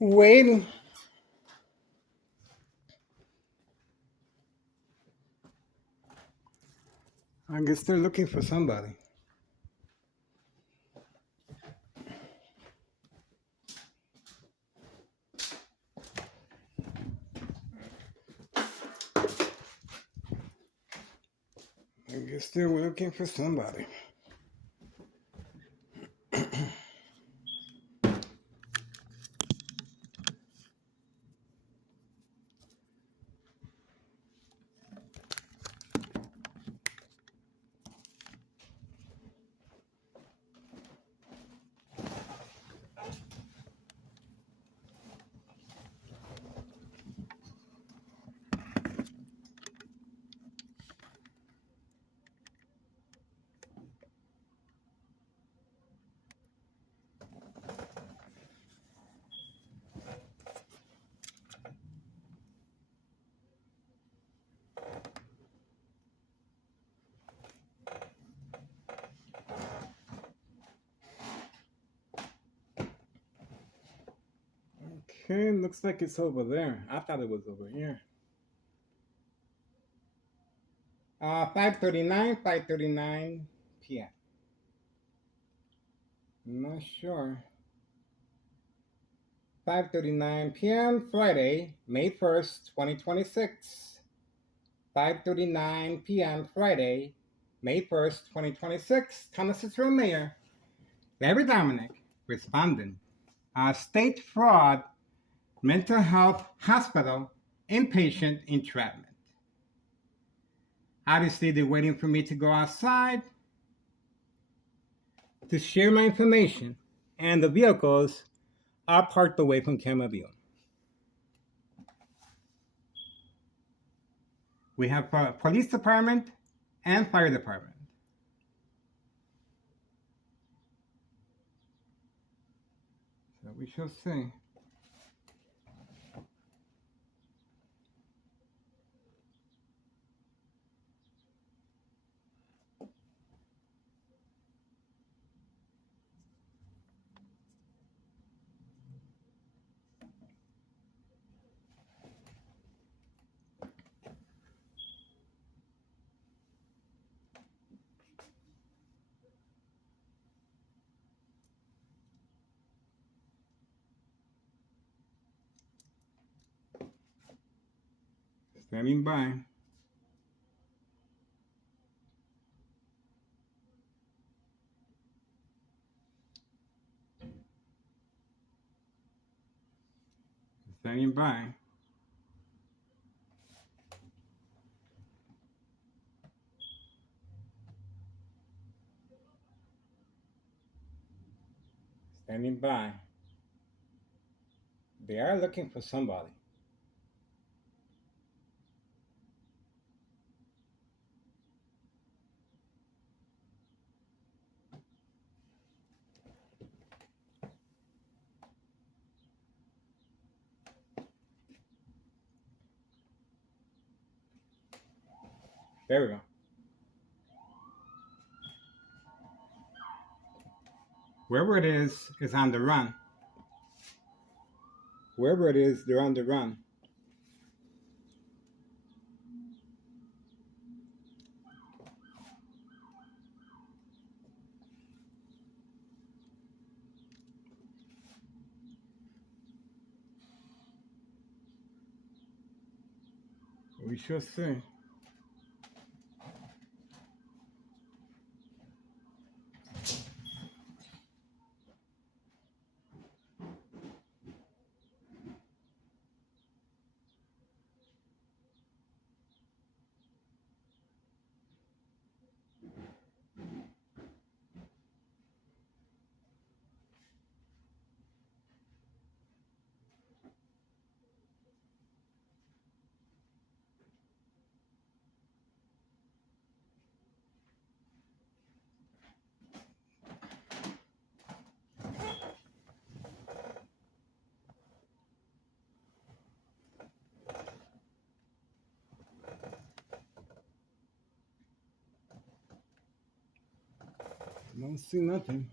Waiting. I guess they're looking for somebody. I guess they're looking for somebody. Okay, looks like it's over there. I thought it was over here. 5:39 p.m. I'm not sure. 5:39 p.m. Friday, May 1st, 2026. 5:39 p.m. Friday, May 1st, 2026. Thomas Cicero Mayor, Larry Dominic, responding. State fraud, mental health hospital, inpatient entrapment. Obviously, they're waiting for me to go outside to share my information, and the vehicles are parked away from camera view. We have police department and fire department. So we shall see. Standing by. Standing by. Standing by. They are looking for somebody. There we go. Wherever it is on the run. Wherever it is, they're on the run. We shall see. Don't see nothing.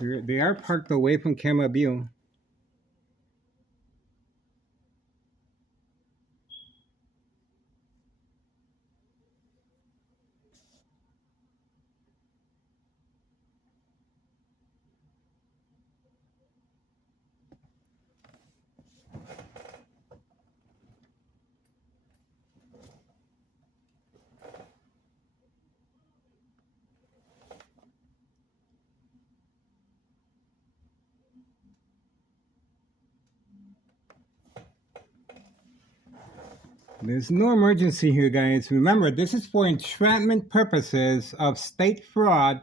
They are parked away from camera view. There's no emergency here, guys. Remember, this is for entrapment purposes of state fraud,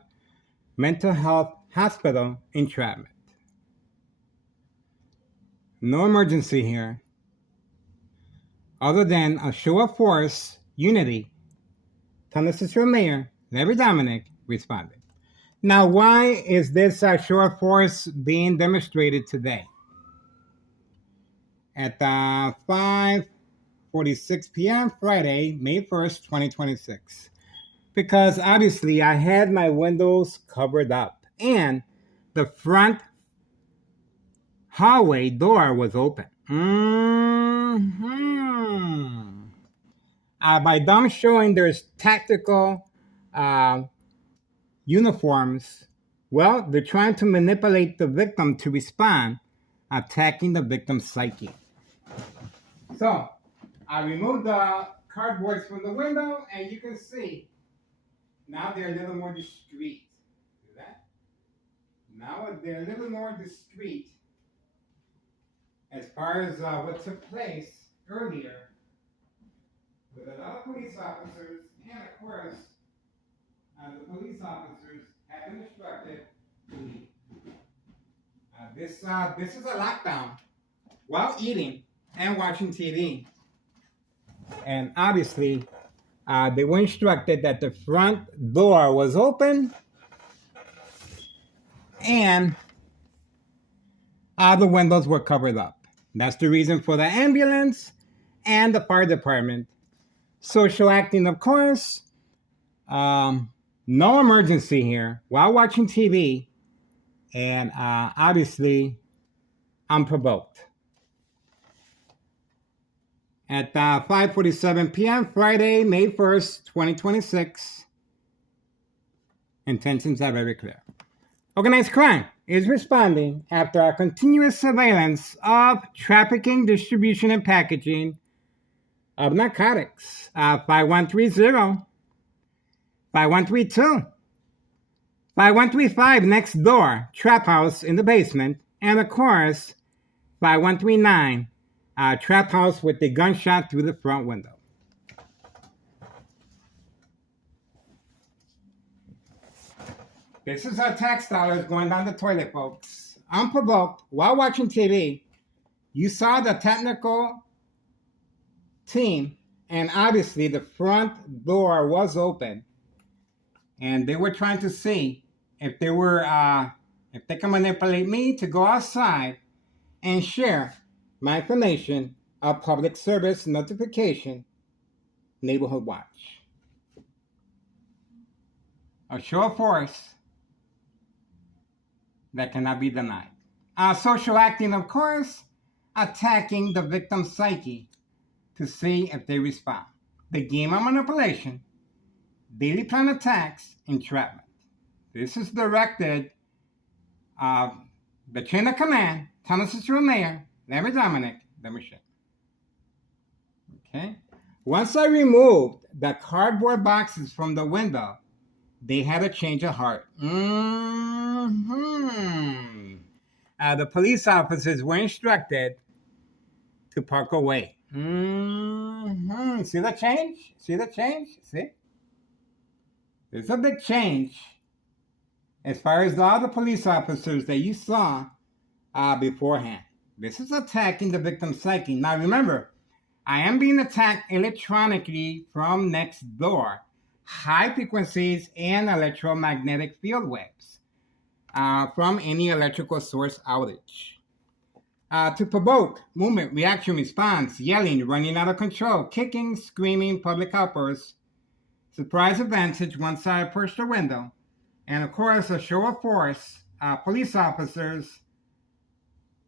mental health hospital entrapment. No emergency here. Other than a show of force, unity, Tennessee Mayor Larry Dominic responded. Now, why is this show of force being demonstrated today? At 5:46 p.m. Friday, May 1st, 2026. Because obviously I had my windows covered up and the front hallway door was open. By them showing there's tactical uniforms, well, they're trying to manipulate the victim to respond, attacking the victim's psyche. So, I removed the cardboards from the window, and you can see now they're a little more discreet. See that? Now they're a little more discreet as far as what took place earlier with a lot of police officers, and of course, the police officers have been instructed to leave. This is a lockdown while eating and watching TV. And obviously, they were instructed that the front door was open and the windows were covered up. That's the reason for the ambulance and the fire department. Social acting, of course. No emergency here while watching TV. And obviously, unprovoked. At 5:47 p.m. Friday, May 1st, 2026. Intentions are very clear. Organized crime is responding after a continuous surveillance of trafficking, distribution, and packaging of narcotics. 5130, 5132, 5135 next door, trap house in the basement, and of course, 5139. Trap house with a gunshot through the front window. This is our tax dollars going down the toilet, folks. Unprovoked, while watching TV, you saw the technical team, and obviously the front door was open, and they were trying to see if they can manipulate me to go outside and share my information of public service notification, Neighborhood Watch. A show of force that cannot be denied. Social acting, of course, attacking the victim's psyche to see if they respond. The game of manipulation, daily plan attacks, entrapment. This is directed the chain of command, Tennessee Mayor Larry Dominic, the machine. Okay. Once I removed the cardboard boxes from the window, they had a change of heart. The police officers were instructed to park away. See the change? See the change? See? There's a big change as far as all the police officers that you saw beforehand. This is attacking the victim's psyche. Now remember, I am being attacked electronically from next door. High frequencies and electromagnetic field waves from any electrical source outage. To provoke movement, reaction, response, yelling, running out of control, kicking, screaming, public outbursts, surprise advantage once I approach the window, and of course a show of force police officers,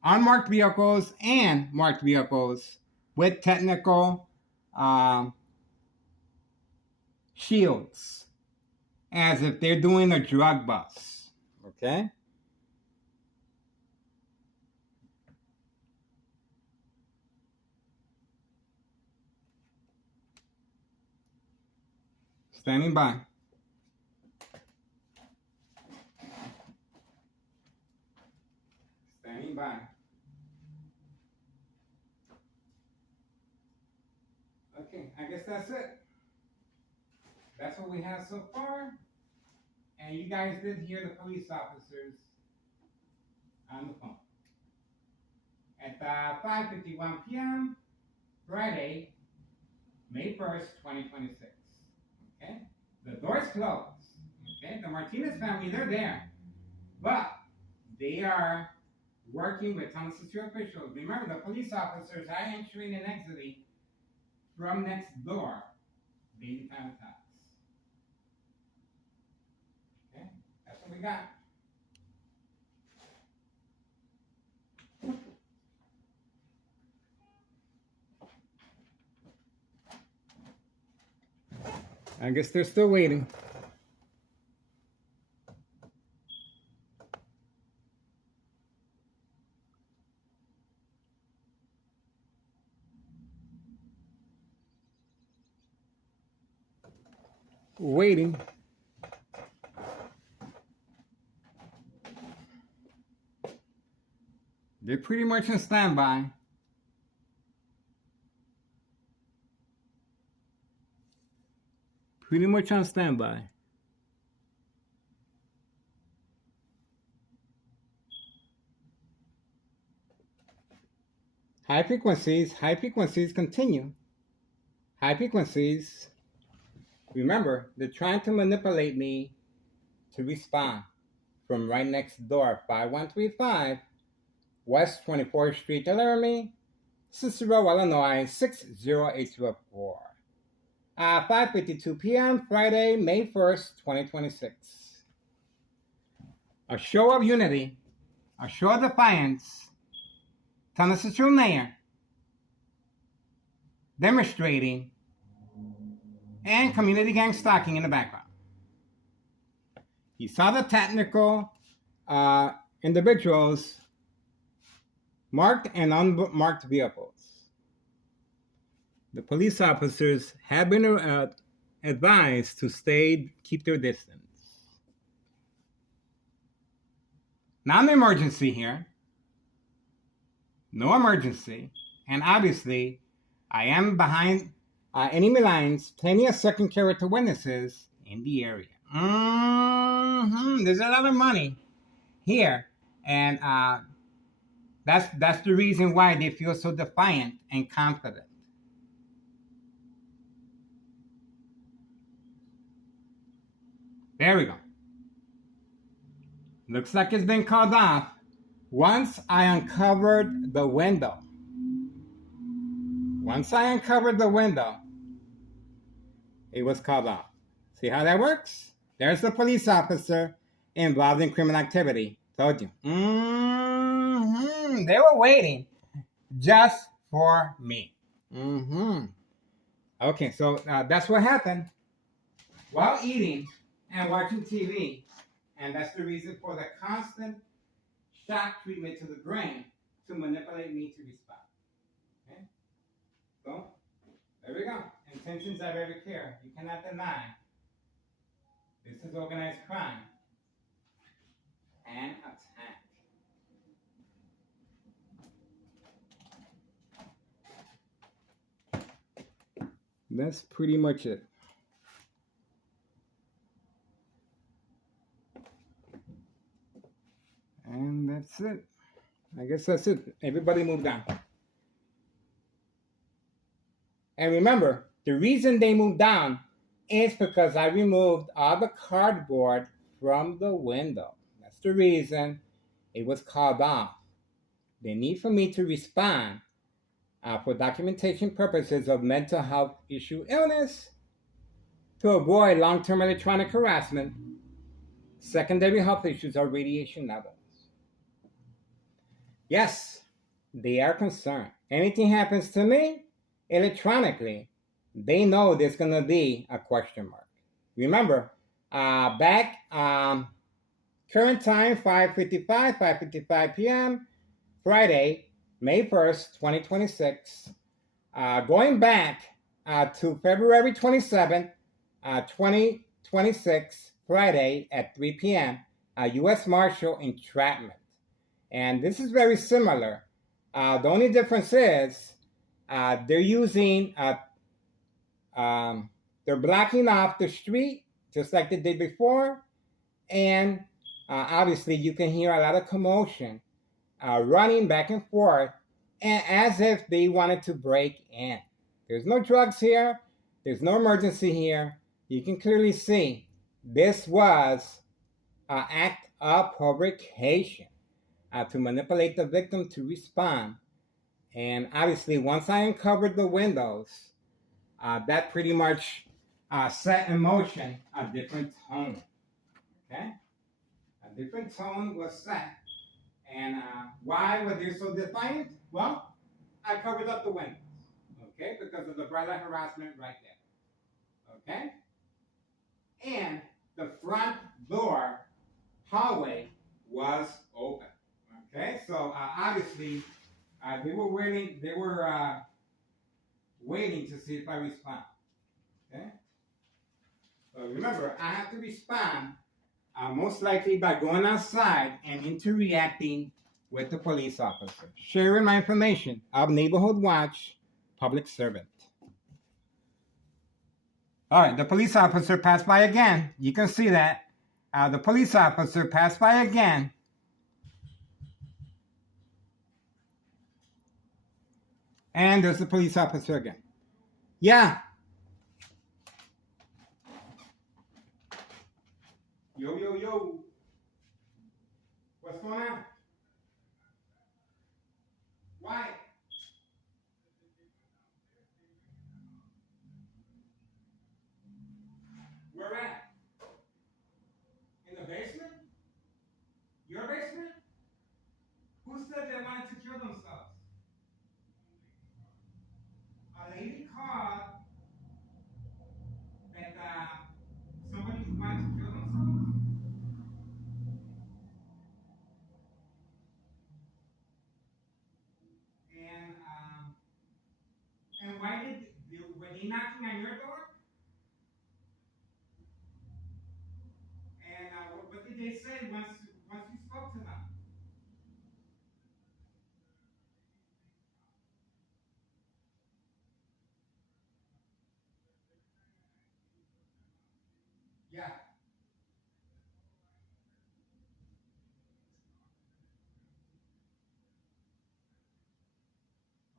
unmarked vehicles and marked vehicles with technical shields, as if they're doing a drug bust. Okay? Standing by. Standing by. Okay, I guess that's it. That's what we have so far. And you guys did hear the police officers on the phone. At 5:51 p.m., Friday, May 1st, 2026. Okay? The doors closed. Okay? The Martinez family, they're there. But they are working with Thomas City officials. Remember, the police officers are entering and exiting from next door daily time attacks. Okay? That's what we got. I guess they're still waiting. Waiting. They're pretty much in standby. Pretty much on standby. High frequencies continue. High frequencies, remember, they're trying to manipulate me to respond from right next door, 5135 West 24th Street, Laramie, Cicero, Illinois, 60804. 5:52 p.m. Friday, May 1st, 2026. A show of unity, a show of defiance. Thomas City Mayor demonstrating, and community gang stalking in the background. He saw the technical individuals, marked and unmarked vehicles. The police officers have been advised to keep their distance. Non-emergency here. No emergency. And obviously, I am behind enemy lines, plenty of second character witnesses in the area. There's a lot of money here. And that's the reason why they feel so defiant and confident. There we go. Looks like it's been called off. Once I uncovered the window. It was called off. See how that works? There's the police officer involved in criminal activity. Told you. They were waiting just for me. Okay, so that's what happened while eating and watching TV. And that's the reason for the constant shock treatment to the brain to manipulate me to respond. Okay? So, there we go. Intentions are very clear. You cannot deny this is organized crime and attack. That's pretty much it. And that's it. I guess that's it. Everybody moved on. And remember, the reason they moved down is because I removed all the cardboard from the window. That's the reason it was called off. They need for me to respond for documentation purposes of mental health issue illness, to avoid long-term electronic harassment, Secondary health issues are radiation levels. Yes, they are concerned. Anything happens to me electronically, they know there's going to be a question mark. Remember, back current time 5:55 p.m. Friday, May 1st, 2026. Going back to February 27th, 2026, Friday at 3 p.m., U.S. Marshal entrapment. And this is very similar. The only difference is they're using, they're blocking off the street just like they did before. And obviously, you can hear a lot of commotion running back and forth as if they wanted to break in. There's no drugs here. There's no emergency here. You can clearly see this was an act of provocation to manipulate the victim to respond. And obviously, once I uncovered the windows, that pretty much set in motion a different tone. Okay? A different tone was set. And why were they so defiant? Well, I covered up the windows, okay, because of the bright light harassment right there, okay? And the front door hallway was open, okay? So obviously, they were waiting. They were waiting to see if I respond, okay? So remember, I have to respond most likely by going outside and interacting with the police officer, sharing my information of Neighborhood Watch, public servant. All right, the police officer passed by again. You can see that. The police officer passed by again. And there's the police officer again. Yeah. Yo, yo, yo. What's going on? Why? Where at? In the basement? Your basement? Who said they wanted to kill themselves? A lady called that somebody wanted to kill themselves? And why were they knocking on your door? And what did they say once you spoke to them? Yeah.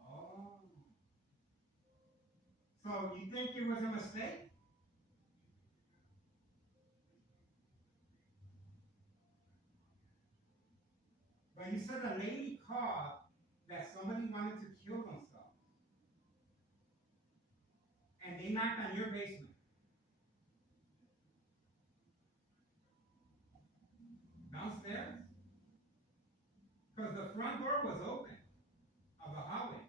Oh. So you think it was a mistake? But you said a lady called that somebody wanted to kill themselves. And they knocked on your basement. Downstairs? Because the front door was open of the hallway.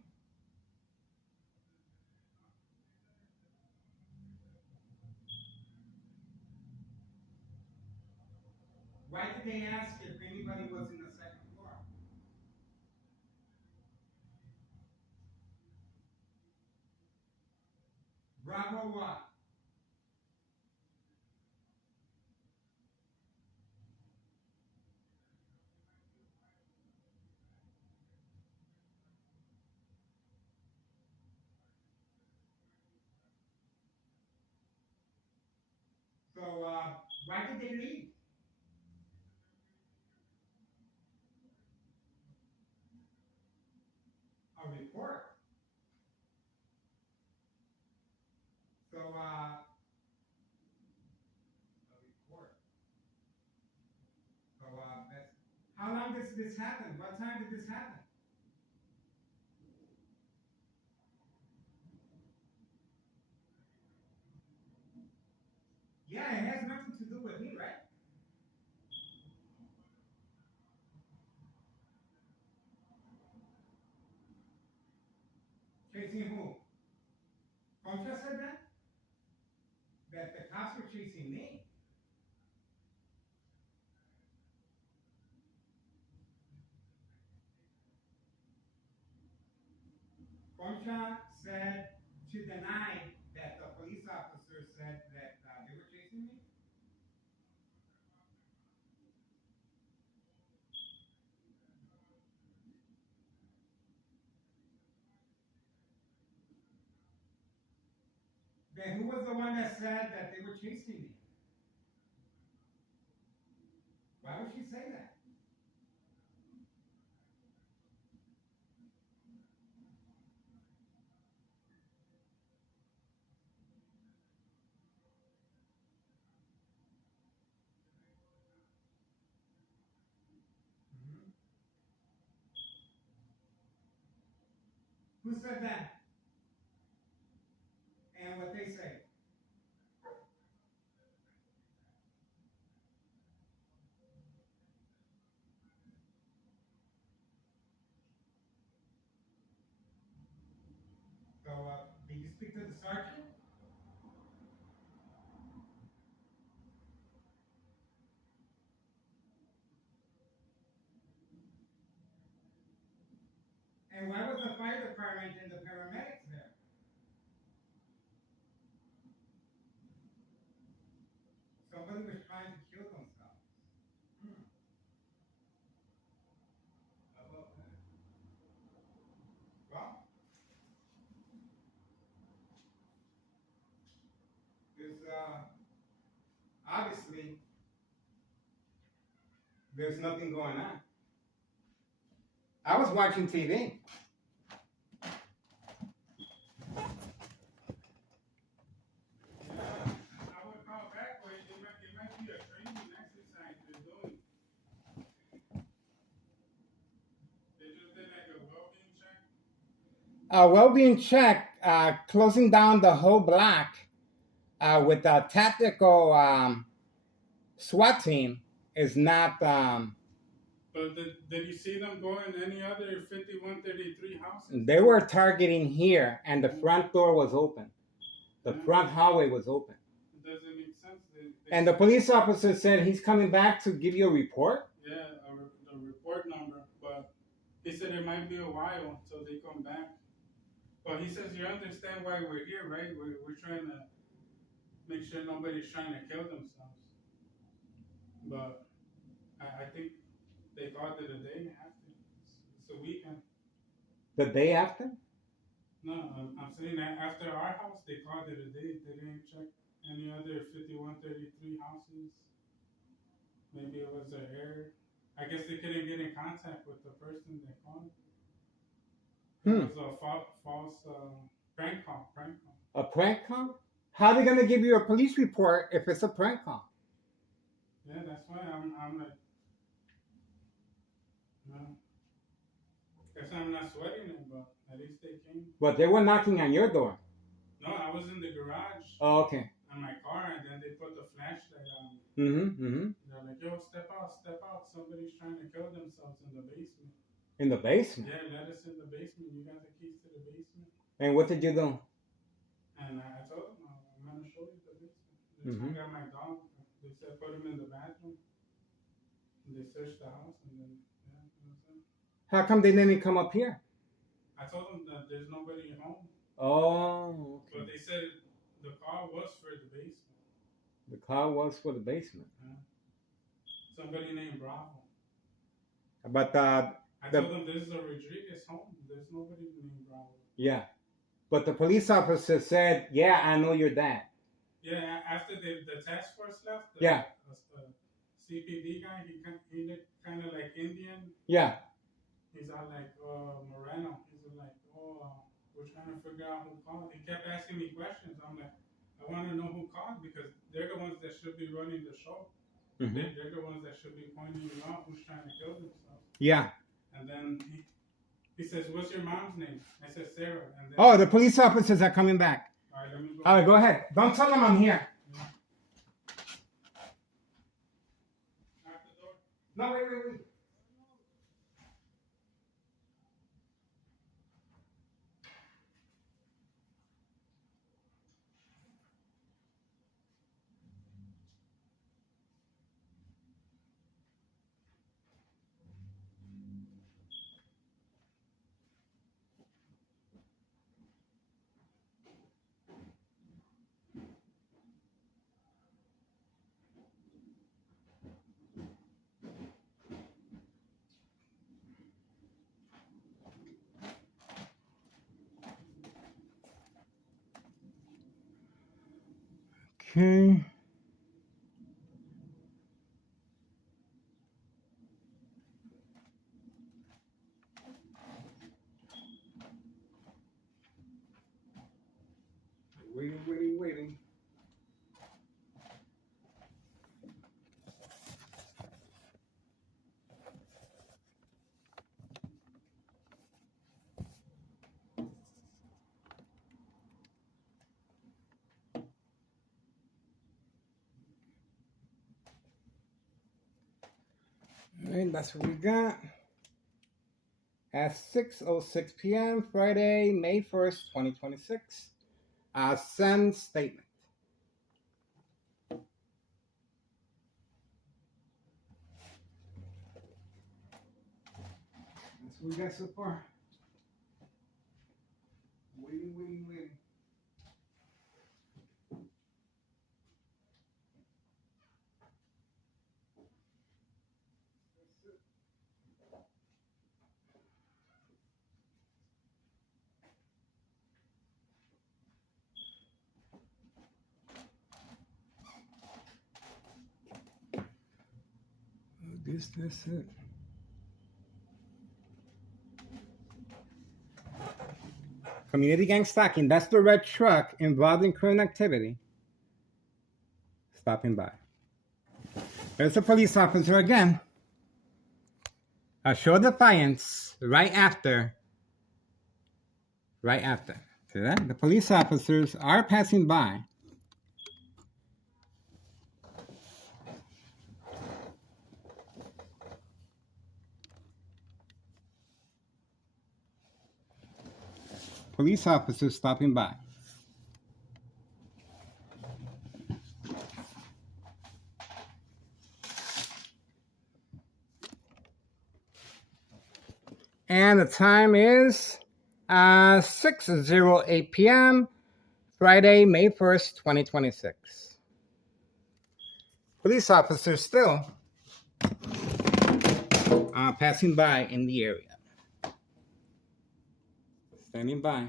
Why did they ask if anybody was in the second floor? Bravo what? So why did they leave? A report. So a report. So how long does this happen? What time did this happen? Yeah, it has nothing to do with me, right? Chasing who? Concha said that? That the cops were chasing me. Concha said to deny that the police officer said that they were chasing me. Then who was the one that said that they were chasing me? Why would she say that? Mhm. Who said that? And what they say? So, did you speak to the sergeant? And why was the fire department and the paramedics there? Somebody was trying to kill themselves. Hmm. How about that? Well, there's obviously there's nothing going on. I was watching TV. I would call back, but it might be a training exercise they're doing. They just did like a well-being check. Well-being check, closing down the whole block with a tactical SWAT team is not. But did you see them go in any other 5133 houses? They were targeting here, and the front door was open. The front hallway was open. It doesn't make sense. And the police officer said he's coming back to give you a report. Yeah, the report number, but he said it might be a while until they come back. But he says you understand why we're here, right? We're trying to make sure nobody's trying to kill themselves. But I think they called it a day after. It's a weekend. The day after? No, I'm saying that after our house, they called it a day. They didn't check any other 5133 houses. Maybe it was an error. I guess they couldn't get in contact with the person that called. It was a false prank call. A prank call? How are they gonna give you a police report if it's a prank call? Yeah, that's why I'm like, no. Guess I'm not sweating it, but at least they came. But they were knocking on your door. No, I was in the garage. Oh, okay. On my car, and then they put the flashlight on. Mm-hmm. They're like, yo, step out. Somebody's trying to kill themselves in the basement. In the basement? Yeah, let us in the basement. You got the keys to the basement. And what did you do? And I told them, I'm going to show you the basement. Mhm. I got my dog. They said, put him in the bathroom. And they searched the house, and then, yeah, that was it. How come they didn't come up here? I told them that there's nobody home. Oh, okay. But they said the call was for the basement. The call was for the basement. Yeah. Somebody named Bravo. But I told them this is a Rodriguez home. There's nobody named Bravo. yeah. But the police officer said, yeah, I know your dad. Yeah, after the task force left, Yeah. the CPD guy, he looked kind of like Indian. Yeah. He's all like, Moreno. He's like, we're trying to figure out who called. He kept asking me questions. I'm like, I want to know who called because they're the ones that should be running the show. Mhm. They're the ones that should be pointing you out who's trying to kill themselves. Yeah. And then he says, what's your mom's name? I said, Sarah. And then, Oh, the police officers are coming back. all right, let me go. All right, go ahead. Don't tell them I'm here. Knock the door. No, wait. Okay. Waiting. All right, that's what we got. At 6:06 p.m., Friday, May 1st, 2026. Send statement. That's what we got so far. Waiting. This it. Community gang stalking. That's the red truck involved in criminal activity. Stopping by. There's a police officer again. A show of defiance right after. See that? The police officers are passing by. Police officers stopping by. And the time is 6:08 p.m., Friday, May 1st, 2026. Police officers still passing by in the area. Standing by.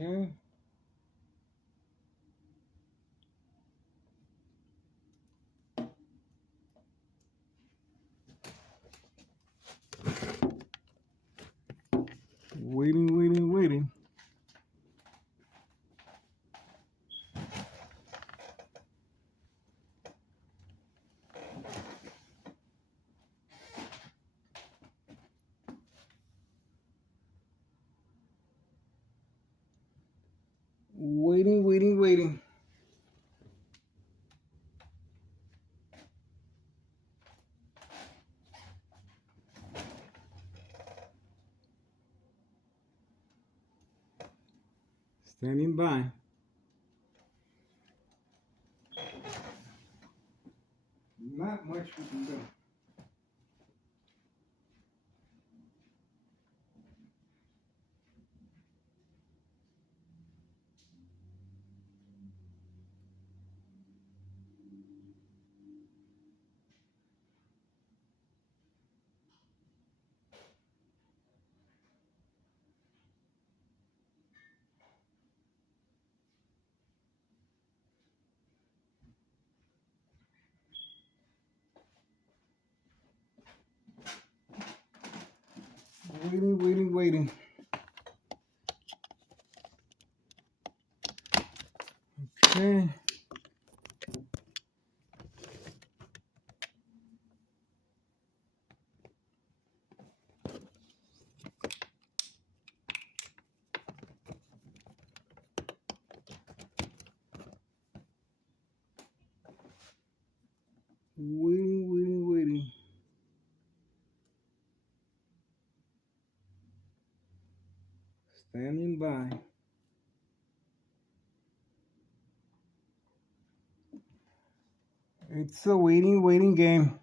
Okay. Waiting. Waiting. Standing by. Not much we can do. Waiting. Okay. Waiting. Standing by. It's a waiting game.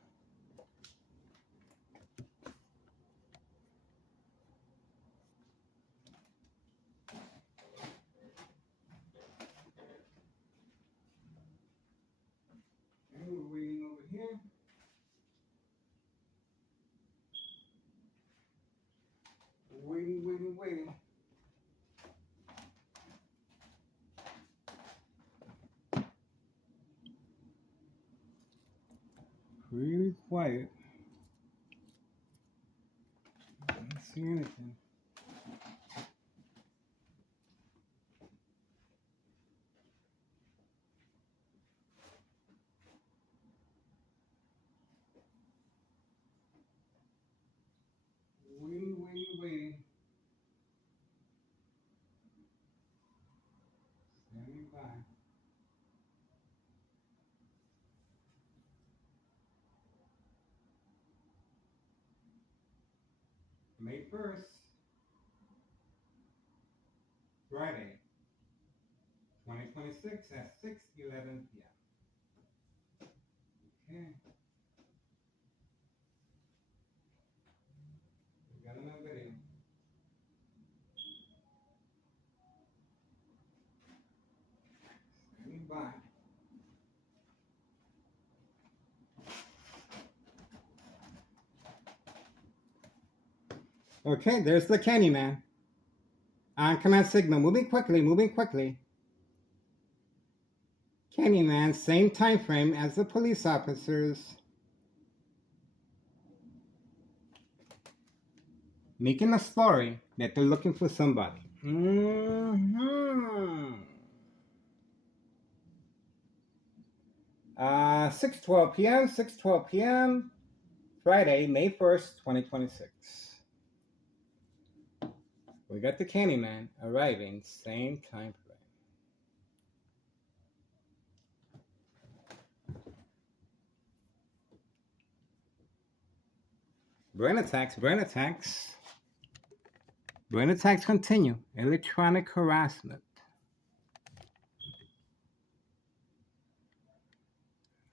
And we're waiting over here. Waiting. really quiet. I don't see anything. Waiting. Standing by. May 1st, Friday, 2026 at 6:11 p.m. Okay. We got another video. Standing by. Okay, there's the Candyman. On command signal, moving quickly. Candyman, same time frame as the police officers. Making a story that they're looking for somebody. 6:12 p.m. Friday, May 1st, 2026. We got the Candyman arriving, same time frame. Brain attacks. Brain attacks continue. Electronic harassment.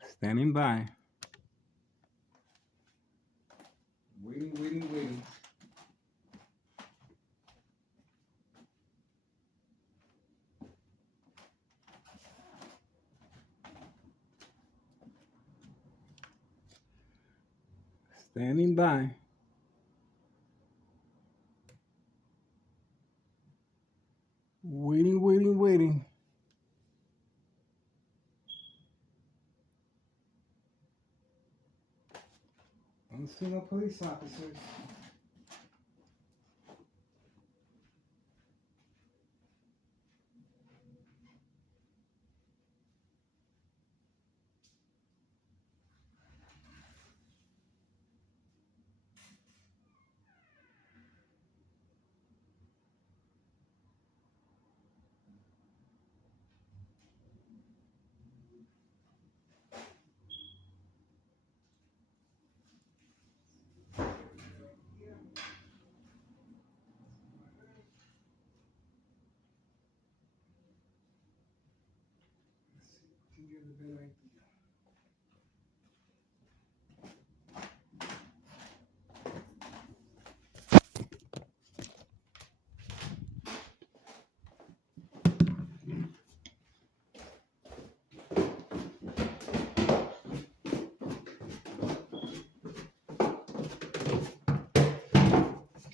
Standing by. Waiting. Standing by. Waiting. Don't see no police officers.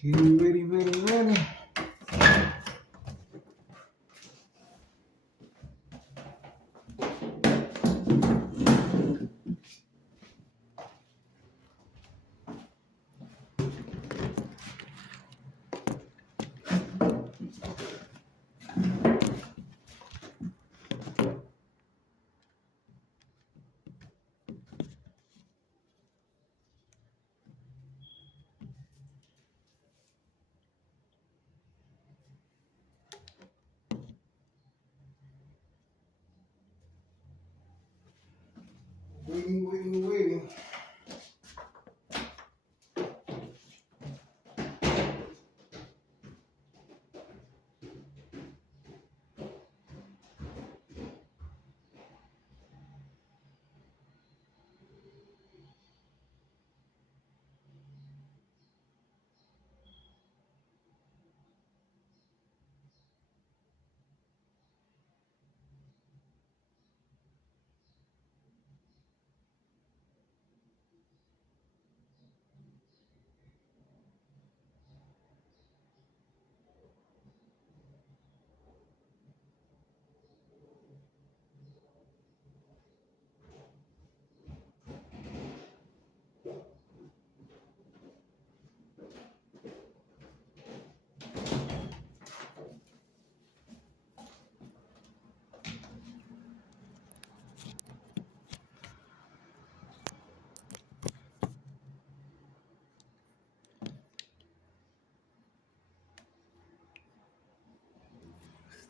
Ready. Waiting.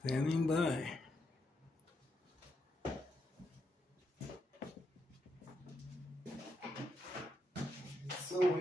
Standing by. So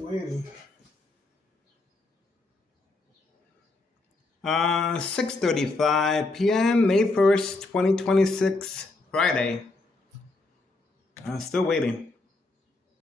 Waiting. 6:35 p.m. May 1st, 2026, Friday. Still waiting.